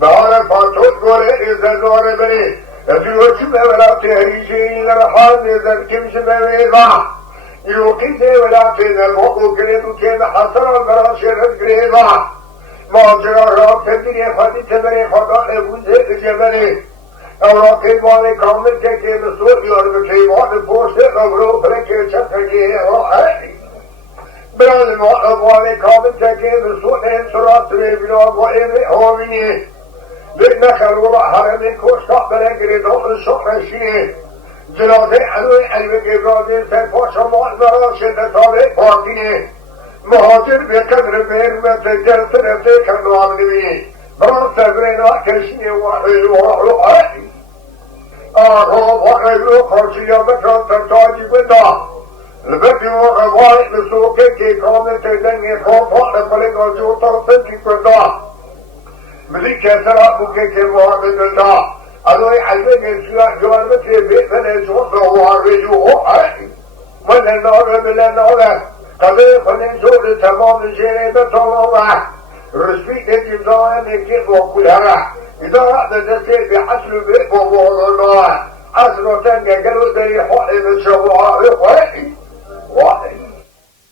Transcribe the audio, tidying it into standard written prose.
بار فاتوت گوره ایزد داره بری ازیوچی بولات هریجی لرحان ایزد کمش بویزا یوکی تی ولات نلمو کلیدو که حسن البرا شرد گریزا ماجرا را تدیری خودی تبری خدا نبوزه جبری اوراقی بانی کامل که مسئول یار بکی بانی پوشت قبرو پرکی چکر که برای ما بانی کامل که مسئول این سرات ریبینا و این آمینی لیک نخلو حرمی کشتا برگری دون شخشی جنازه علوی علوی گبرازی سر پاشا مازمرا شدتاله پاکینی مهاجر به قدر بیرمت جلس رفته کنو عملوی بران سبرینا کشنی و آقا وقیلو خرچیا بکران ترتاجی بندا لبکی وقوای بسوکه که کامل تیدنگی خواب حال فلنگ آجوتا سنکی بندا ملی کسرا بوکه که محمد بندا الوی علمه نسیح جوانمتی بیتن جوز وارجو ولنار بلنار قضای خلین زور تمام جیره بطلوه رسپیت جبزای نکیق و کلهره اداره دسته